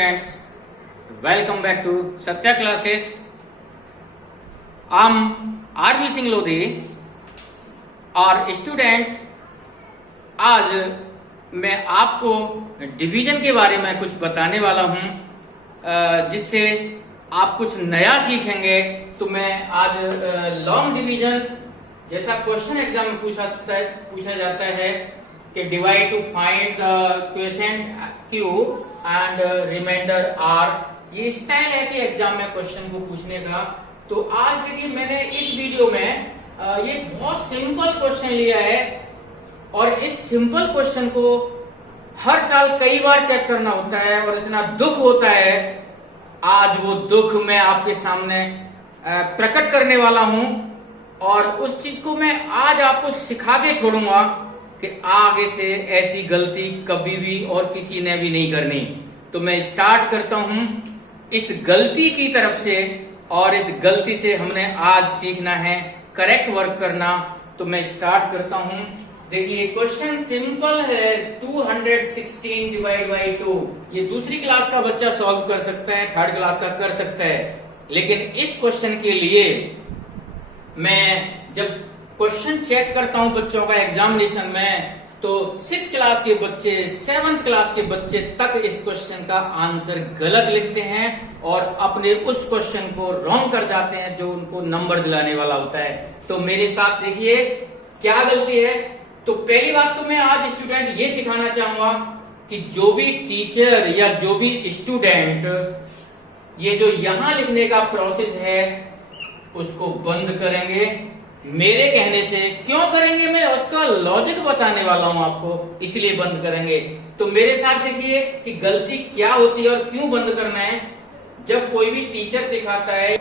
students, welcome back to Satya classes. I'm R.V. Singh Lodhi और student आज मैं आपको डिवीजन के बारे में कुछ बताने वाला हूं जिससे आप कुछ नया सीखेंगे। तो मैं आज लॉन्ग डिवीजन जैसा क्वेश्चन एग्जाम में पूछा जाता है कि divide to find the quotient Q and remainder R, ये स्टाइल है कि एग्जाम में क्वेश्चन को पूछने का। तो आज देखिए मैंने इस वीडियो में ये बहुत सिंपल क्वेश्चन लिया है और इस सिंपल क्वेश्चन को हर साल कई बार चेक करना होता है और इतना दुख होता है। आज वो दुख मैं आपके सामने प्रकट करने वाला हूं और उस चीज को मैं आज आपको सिखा के छोड़ूंगा कि आगे से ऐसी गलती कभी भी और किसी ने भी नहीं करनी। तो मैं स्टार्ट करता हूं इस गलती की तरफ से और इस गलती से हमने आज सीखना है करेक्ट वर्क करना। तो मैं स्टार्ट करता हूं। देखिए क्वेश्चन सिंपल है, 216 डिवाइड बाई 2। ये दूसरी क्लास का बच्चा सॉल्व कर सकता है, थर्ड क्लास का कर सकता है, लेकिन इस क्वेश्चन के लिए मैं जब क्वेश्चन चेक करता हूं बच्चों का एग्जामिनेशन में तो 6 क्लास के बच्चे 7th क्लास के बच्चे तक इस क्वेश्चन का आंसर गलत लिखते हैं और अपने उस क्वेश्चन को रॉन्ग कर जाते हैं जो उनको नंबर दिलाने वाला होता है। तो मेरे साथ देखिए क्या गलती है। तो पहली बात तो मैं आज स्टूडेंट ये सिखाना चाहूंगा कि जो भी टीचर या जो भी स्टूडेंट ये जो यहां लिखने का प्रोसेस है उसको बंद करेंगे मेरे कहने से। क्यों करेंगे, मैं उसका लॉजिक बताने वाला हूं आपको, इसलिए बंद करेंगे। तो मेरे साथ देखिए कि गलती क्या होती है और क्यों बंद करना है। जब कोई भी टीचर सिखाता है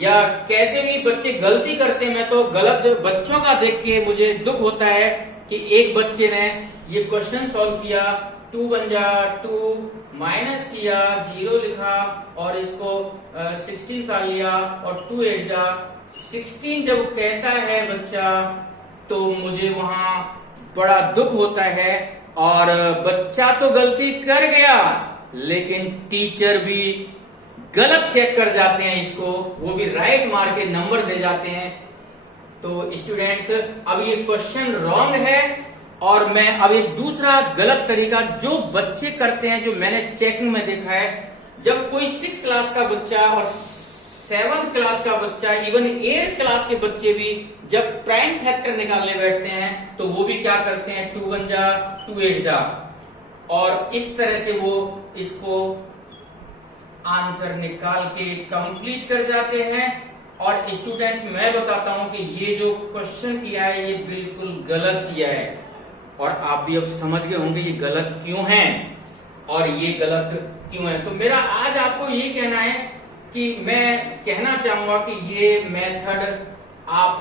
या कैसे भी बच्चे गलती करते हैं, मैं तो गलत बच्चों का देख के मुझे दुख होता है कि एक बच्चे ने ये क्वेश्चन सॉल्व किया, 2 बन जा 2 माइनस किया 0 लिखा और इसको 16 का लिया और 2 8 जा 16 जब कहता है बच्चा तो मुझे वहां बड़ा दुख होता है। और बच्चा तो गलती कर गया लेकिन टीचर भी गलत चेक कर जाते हैं इसको, वो भी राइट मार के नंबर दे जाते हैं। तो स्टूडेंट्स अब ये क्वेश्चन रॉन्ग है और मैं अब एक दूसरा गलत तरीका जो बच्चे करते हैं जो मैंने चेकिंग में देखा है, जब कोई 6 क्लास का बच्चा और 7th क्लास का बच्चा इवन 8th क्लास के बच्चे भी जब प्राइम फैक्टर निकालने बैठते हैं तो वो भी क्या करते हैं 2 1 जा 2 8 जा और इस तरह से वो इसको आंसर निकाल के कंप्लीट कर जाते हैं। और स्टूडेंट्स मैं बताता हूं कि ये जो क्वेश्चन किया है ये बिल्कुल गलत किया है और आप भी अब समझ गए होंगे ये गलत क्यों है और ये गलत क्यों है। तो मेरा आज आपको ये कहना है कि मैं कहना चाहूंगा कि ये मेथड आप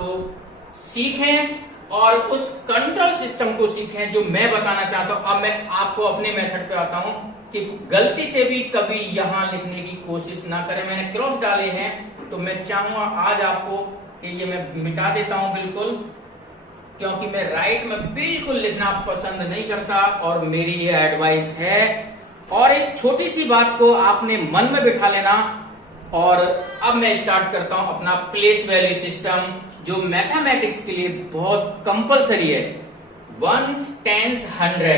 सीखें और उस कंट्रोल सिस्टम को सीखें जो मैं बताना चाहता हूं। अब मैं आपको अपने मेथड पे आता हूं कि गलती से भी कभी यहां लिखने की कोशिश ना करें। मैंने क्रॉस डाले हैं तो मैं चाहूंगा आज आपको कि ये मैं मिटा देता हूं बिल्कुल, क्योंकि मैं राइट में बिल्कुल लिखना पसंद नहीं करता और मेरी ये एडवाइस है। और इस छोटी सी बात को आपने मन में बिठा लेना। और अब मैं स्टार्ट करता हूं अपना प्लेस वैल्यू सिस्टम जो मैथमेटिक्स के लिए बहुत कंपलसरी है। 1 10 100।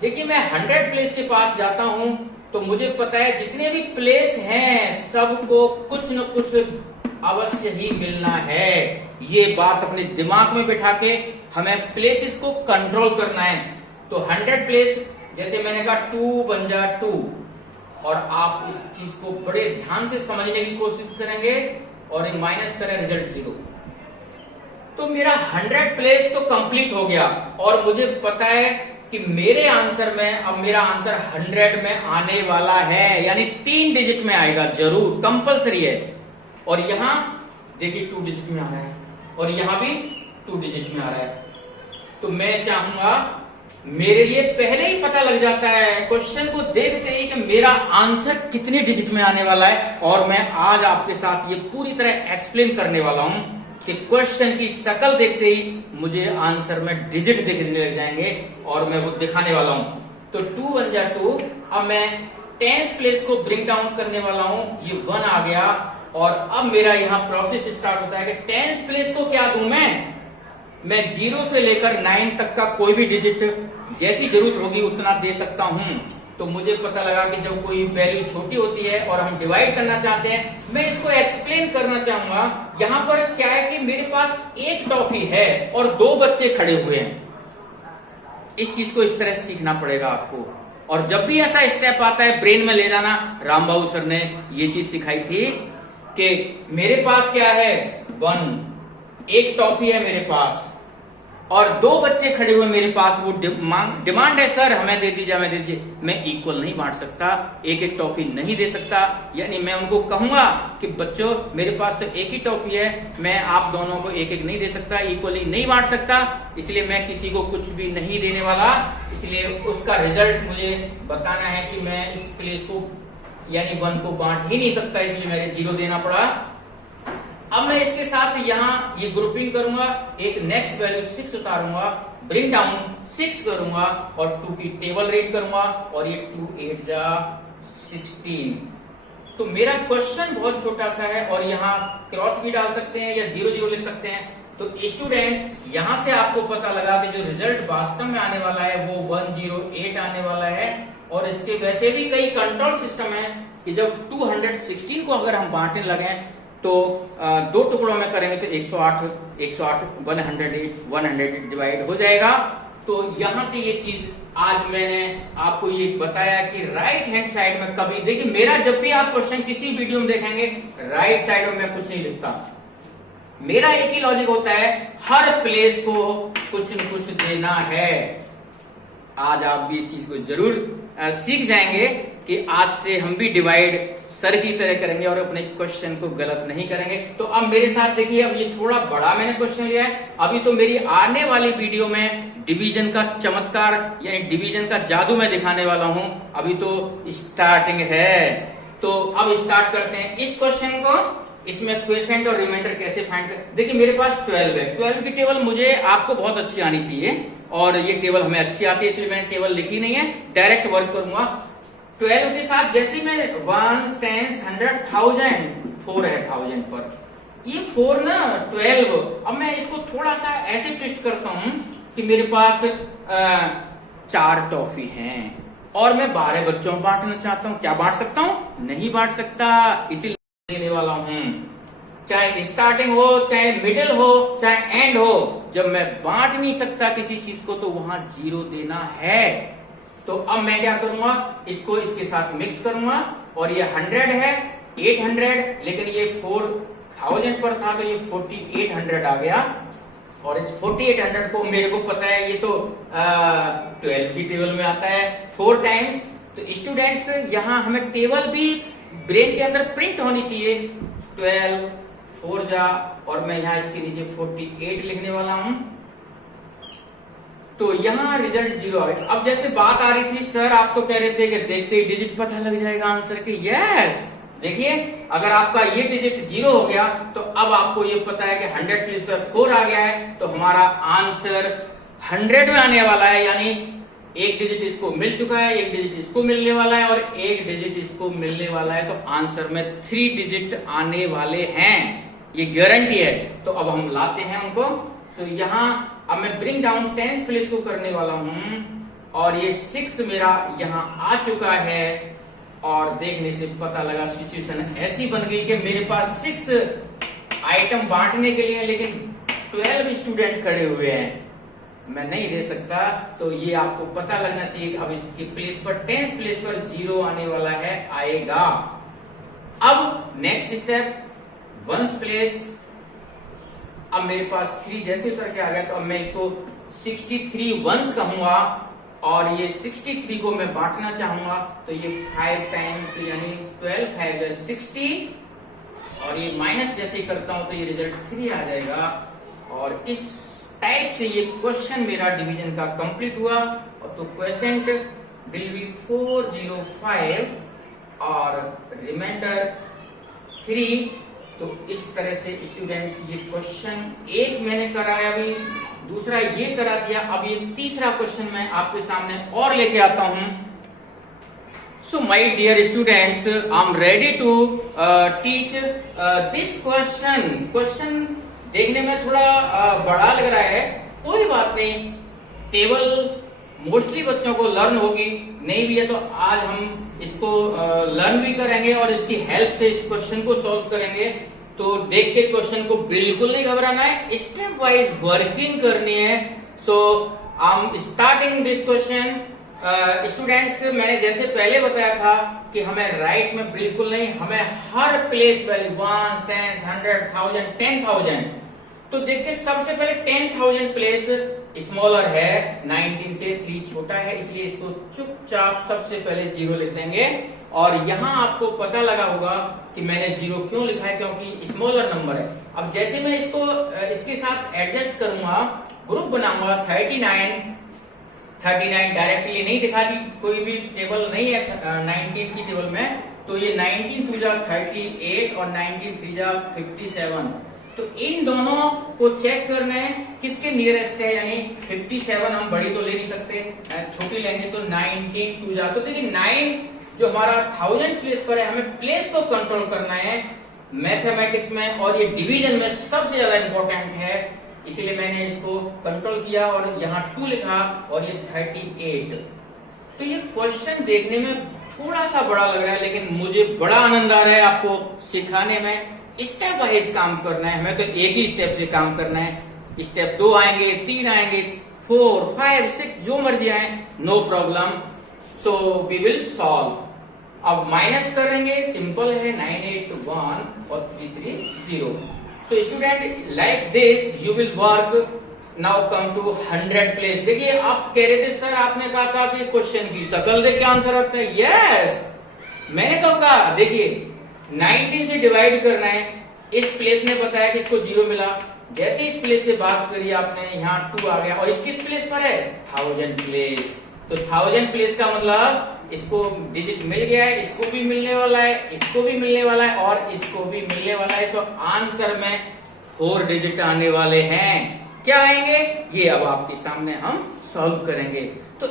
देखिए मैं 100 प्लेस के पास जाता हूं तो मुझे पता है जितने भी प्लेस हैं सबको कुछ न कुछ अवश्य ही मिलना है। ये बात अपने दिमाग में बिठा के हमें प्लेसेस को कंट्रोल करना है। तो 100 प्लेस जैसे मैंने कहा 2 बन जा 2 और आप इस चीज को बड़े ध्यान से समझने की कोशिश करेंगे और एक माइनस करें रिजल्ट 0। तो मेरा 100 प्लेस तो कंप्लीट हो गया और मुझे पता है कि मेरे आंसर में अब मेरा आंसर 100 में आने वाला है, यानी 3 डिजिट में आएगा, जरूर कंपलसरी है। और यहां देखिए 2 डिजिट में आ रहा है और यहां भी 2 डिजिट में आ रहा है। तो मैं चाहूंगा मेरे लिए पहले ही पता लग जाता है क्वेश्चन को देखते ही कि मेरा आंसर कितने डिजिट में आने वाला है। और मैं आज आपके साथ ये पूरी तरह एक्सप्लेन करने वाला हूं कि क्वेश्चन की शक्ल देखते ही मुझे आंसर में डिजिट दिखने लग जाएंगे और मैं वो दिखाने वाला हूं। तो 2 1 जा 2। अब मैं टेंस प्लेस को ब्रिंग डाउन करने वाला हूं, ये 1 आ गया। और अब मेरा यहां प्रोसेस स्टार्ट होता है कि टेंस प्लेस को क्या दूं मैं 0 से लेकर 9 तक का कोई भी डिजिट जैसी जरूरत होगी उतना दे सकता हूं। तो मुझे पता लगा कि जब कोई वैल्यू छोटी होती है और हम डिवाइड करना चाहते हैं, मैं इसको एक्सप्लेन करना चाहूंगा। यहां पर क्या है कि मेरे पास एक टॉफी है और 2 बच्चे खड़े हुए हैं। इस चीज को इस तरह सीखना पड़ेगा आपको, और जब भी ऐसा स्टेप आता है ब्रेन में ले जाना। रामबाबू सर ने ये चीज सिखाई थी कि मेरे पास क्या है 1, एक टॉफी है मेरे पास और 2 बच्चे खड़े हुए मेरे पास। वो डिमांड है सर हमें दे दीजिए, हमें दे दीजिए। मैं इक्वल नहीं बांट सकता, एक एक टॉफी नहीं दे सकता। यानी मैं उनको कहूंगा कि बच्चों मेरे पास तो एक ही टॉफी है, मैं आप दोनों को एक एक नहीं दे सकता, इक्वली नहीं बांट सकता, इसलिए मैं किसी को कुछ भी नहीं देने वाला। इसलिए उसका रिजल्ट मुझे बताना है कि मैं इस प्लेस को यानी 1 को बांट ही नहीं सकता, इसलिए मेरे 0 देना पड़ा। अब मैं इसके साथ यहां ये ग्रुपिंग करूंगा, एक नेक्स्ट वैल्यू 6 उतारूंगा, ब्रिंग डाउन 6 करूंगा और 2 की टेबल रीड करूंगा और ये 2 8 जा 16। तो मेरा क्वेश्चन बहुत छोटा सा है और यहाँ क्रॉस भी डाल सकते हैं या 0 0 लिख सकते हैं। तो स्टूडेंट्स यहां से आपको पता लगा कि जो रिजल्ट वास्तव में आने वाला है वो 108 आने वाला है। और इसके वैसे भी कई कंट्रोल सिस्टम है कि जब 216 को अगर हम बांटने लगे तो 2 टुकड़ों में करेंगे तो 108 108 डिवाइड हो जाएगा। तो यहां से ये चीज आज मैंने आपको ये बताया कि राइट हैंड साइड में कभी देखिए, मेरा जब भी आप क्वेश्चन किसी वीडियो में देखेंगे राइट साइड में मैं कुछ नहीं लिखता। मेरा एक ही लॉजिक होता है, हर प्लेस को कुछ न कुछ देना है। आज आप भी इस चीज को जरूर सीख जाएंगे कि आज से हम भी डिवाइड सर की तरह करेंगे और अपने क्वेश्चन को गलत नहीं करेंगे। तो अब मेरे साथ देखिए, अब ये थोड़ा बड़ा मैंने क्वेश्चन लिया है। अभी तो मेरी आने वाली वीडियो में डिवीजन का चमत्कार यानी डिवीजन का जादू मैं दिखाने वाला हूं। अभी तो स्टार्टिंग है। तो अब स्टार्ट करते हैं इस क्वेश्चन को। इसमें क्वेश्चन और रिमाइंडर कैसे फाइंड कर, देखिए मेरे पास 12 है। 12 की टेबल मुझे आपको बहुत अच्छी आनी चाहिए और ये टेबल हमें अच्छी आती है, इसलिए मैंने टेबल लिखी नहीं है, डायरेक्ट वर्क करूंगा। 12 के साथ जैसे मैं 1 10 100 1000 4 है 1000 पर, ये 4 ना 12। अब मैं इसको थोड़ा सा ऐसे ट्विस्ट करता हूं कि मेरे पास 4 टॉफी हैं और मैं 12 बच्चों को बांटना चाहता हूं। क्या बांट सकता हूं? नहीं बांट सकता, इसीलिए देने वाला हूं। चाहे स्टार्टिंग हो, चाहे मिडिल हो, चाहे एंड हो, जब मैं बांट नहीं सकता किसी चीज को तो वहां 0 देना है। तो अब मैं क्या करूंगा, इसको इसके साथ मिक्स करूंगा और ये 100 है 800, लेकिन ये 4000 पर था तो ये 4800 आ गया। और इस 4800 को मेरे को पता है ये तो 12 की टेबल में आता है 4 टाइम्स। तो स्टूडेंट्स यहां हमें टेबल भी ब्रेन के अंदर प्रिंट होनी चाहिए। 12 4 जा और मैं यहां इसके नीचे 48 लिखने वाला हूं। तो यहां रिजल्ट 0 आ गया। अब जैसे बात आ रही थी, सर आप तो कह रहे थे कि देखते ही डिजिट पता लग जाएगा आंसर के। यस, देखिए अगर आपका ये डिजिट 0 हो गया तो अब आपको ये पता है कि 100 प्लस पर 4 आ गया है तो हमारा आंसर 100 में आने वाला है। यानी एक डिजिट इसको मिल चुका है, एक डिजिट इसको मिलने वाला है और एक डिजिट इसको मिलने वाला है। तो आंसर में 3 डिजिट आने वाले हैं, ये गारंटी है। तो अब हम लाते हैं उनको। तो यहाँ अब मैं ब्रिंग डाउन 10 प्लेस को करने वाला हूं और ये 6 मेरा यहाँ आ चुका है। और देखने से पता लगा सिचुएशन ऐसी बन गई कि मेरे पास 6 आइटम बांटने के लिए, लेकिन 12 स्टूडेंट खड़े हुए हैं, मैं नहीं दे सकता। तो ये आपको पता लगना चाहिए कि अब इसकी प्लेस पर 10 प्लेस पर 0 आने वाला है, आएगा। अब नेक्स्ट स्टेप 1 प्लेस। अब मेरे पास 3 जैसे उतर के आ गया तो अब मैं इसको 63 1s कहूंगा और ये 63 को मैं बांटना चाहूंगा। तो ये 5 टाइम्स यानी 12 5 60 और ये माइनस जैसे ही करता हूं तो ये रिजल्ट 3 आ जाएगा। और इस टाइप से ये क्वेश्चन मेरा डिवीजन का कंप्लीट हुआ। और तो क्वेश्चन विल बी 405 और रिमाइंडर 3। तो इस तरह से स्टूडेंट्स ये क्वेश्चन एक मैंने कराया, अभी दूसरा ये करा दिया। अब ये तीसरा क्वेश्चन मैं आपके सामने और लेके आता हूं। So my dear students, I'm ready to teach this question. Question देखने में थोड़ा बड़ा लग रहा है, कोई बात नहीं, टेबल मोस्टली बच्चों को लर्न होगी, नहीं भी है तो आज हम इसको लर्न भी करेंगे और इसकी हेल्प से इस क्वेश्चन को सॉल्व करेंगे। तो देख के क्वेश्चन को बिल्कुल नहीं घबराना है, स्टेप वाइज वर्किंग करनी है। So I am starting this question. Students, मैंने जैसे पहले बताया था कि हमें राइट में बिल्कुल नहीं, हमें हर प्लेस वैल्यू 1, 10, 100, 1000, 10,000। तो देखते सबसे पहले 10,000 प्लेस स्मॉलर है, 19 से 3 छोटा है, इसलिए इसको चुपचाप सबसे पहले 0 लिख देंगे। और यहाँ आपको पता लगा होगा कि मैंने 0 क्यों लिखा है, क्योंकि स्मॉलर नंबर है। अब जैसे मैं इसको इसके साथ एडजस्ट करूंगा, ग्रुप बनाऊंगा 39 डायरेक्टली नहीं दिखा दी, कोई भी टेबल नहीं है 19 की टेबल में, तो ये 19 2 जा 38 और 19 3 जा 57। तो इन दोनों को चेक करना है किसके नियरेस्ट है, यानी 57 हम बड़ी तो ले नहीं सकते, छोटी लेंगे तो 19 2 जा। तो देखिए 9 जो हमारा 1000 प्लेस पर है, हमें प्लेस को कंट्रोल करना है मैथमेटिक्स में, और ये डिवीजन में सबसे ज्यादा इंपॉर्टेंट है, इसीलिए मैंने इसको कंट्रोल किया और यहाँ 2 लिखा और ये 38। तो ये क्वेश्चन देखने में थोड़ा सा बड़ा लग रहा है, लेकिन मुझे बड़ा आनंद आ रहा है आपको सिखाने में। स्टेप वाइज काम करना है, हमें तो एक ही स्टेप से काम करना है। स्टेप 2 आएंगे, 3 आएंगे, 4, 5, 6 जो मर्जी आए, no problem. So we will solve. अब माइनस करेंगे, सिंपल है, 981 और 330। So student, like this you will work. Now come to 100 place. देखिए आप कह रहे थे सर, आपने कहा था कि क्वेश्चन की शक्ल देख के आंसर आता है। यस, मैंने कब कहा? देखिए 19 से डिवाइड करना है, इस प्लेस में बताया कि इसको 0 मिला, जैसे इस प्लेस से बात करी आपने, यहाँ 2 आ गया, और ये किस प्लेस पर है? 1000 प्लेस। तो 1000 प्लेस का मतलब इसको डिजिट मिल गया है, इसको भी मिलने वाला है, इसको भी मिलने वाला है और इसको भी मिलने वाला है। सो आंसर में 4 डिजिट आने वाले हैं। क्या आएंगे ये अब आपके सामने हम सॉल्व करेंगे। तो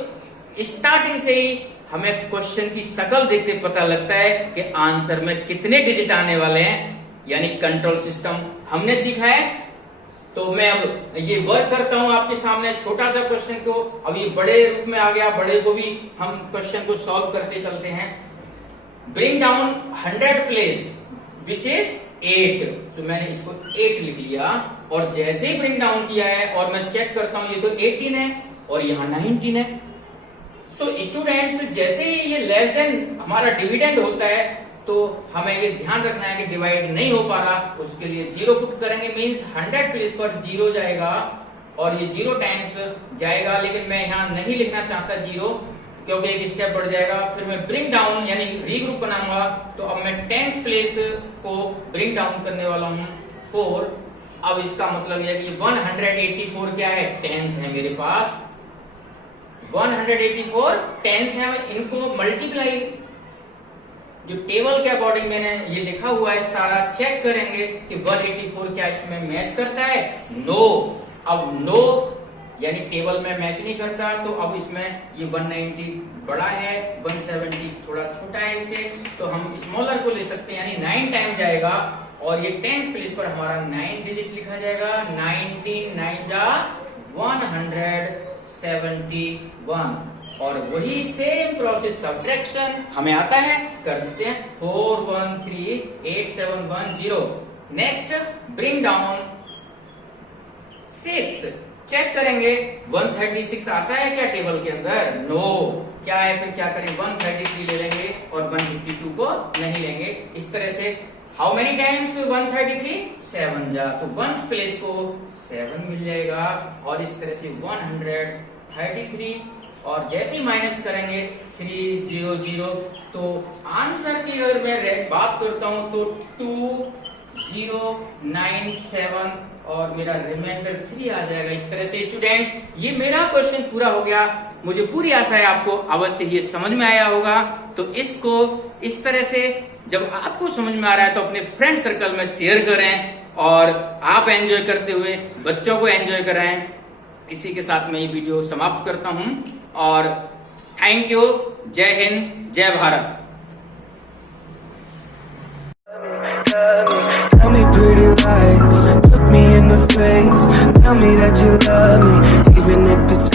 स्टार्टिंग से ही हमें क्वेश्चन की शक्ल देखते पता लगता है कि आंसर में कितने डिजिट आने वाले हैं, यानी कंट्रोल सिस्टम हमने सीखा है। तो मैं अब ये वर्क करता हूं आपके सामने, छोटा सा क्वेश्चन को अब ये बड़े रूप में आ गया, बड़े को भी हम क्वेश्चन को सॉल्व करते चलते हैं। Bring down 100 place which is 8। सो मैंने इसको 8 लिख लिया, और जैसे ही ब्रिंग डाउन किया है और मैं चेक करता हूं, ये तो 18 है और यहाँ 19 है। सो स्टूडेंट्स, जैसे ये लेस देन हमारा डिविडेंड होता है, तो हमें ये ध्यान रखना है कि डिवाइड नहीं हो पा रहा, उसके लिए 0 पुट करेंगे, मींस 100 प्लेस पर 0 जाएगा और ये 0 टाइम्स जाएगा। लेकिन मैं यहाँ नहीं लिखना चाहता 0, क्योंकि एक स्टेप बढ़ जाएगा। फिर मैं ब्रिंग डाउन यानी रीग्रुप बनाऊंगा, तो अब मैं 10th प्लेस को ब्रिंग डाउन करने वाला हूँ 4। अब इसका मतलब यह कि 184 क्या है? 10s है मेरे पास, 184 10s है। इनको मल्टीप्लाई जो टेबल के अकॉर्डिंग मैंने ये लिखा हुआ है सारा चेक करेंगे कि 184 क्या इसमें मैच करता है? नो। अब नो यानी टेबल में मैच नहीं करता, तो अब इसमें ये 190 बड़ा है, 170 थोड़ा छोटा है इससे, तो हम स्मॉलर को ले सकते हैं, यानी 9 टाइम जाएगा और ये 10th प्लेस पर हमारा 9 डिजिट लिखा जाएगा। 19 9 जा 171, और वही सेम प्रोसेस सब्ट्रैक्शन हमें आता है, कर देते हैं 41387110। नेक्स्ट ब्रिंग डाउन 6, चेक करेंगे 136 आता है क्या टेबल के अंदर? नो। क्या है फिर? क्या करें? 133 ले लेंगे और 152 को नहीं लेंगे। इस तरह से हाउ मेनी टाइम्स 133? 7 जा, तो 1 प्लेस को 7 मिल जाएगा, और इस तरह से 133, और जैसे ही माइनस करेंगे 300, तो आंसर की अगर मैं बात करता हूं तो 2097 और मेरा रिमाइंडर 3 आ जाएगा। इस तरह से स्टूडेंट, ये मेरा क्वेश्चन पूरा हो गया। मुझे पूरी आशा है आपको अवश्य ये समझ में आया होगा। तो इसको इस तरह से जब आपको समझ में आ रहा है तो अपने फ्रेंड सर्कल में शेयर करें, और आप एंजॉय करते हुए बच्चों को एंजॉय कराएं। इसी के साथ मैं ये वीडियो समाप्त करता हूं, और थैंक यू। जय हिंद, जय Bharat. Tell me pretty lies, look me in the face, tell me that you love me, even if it's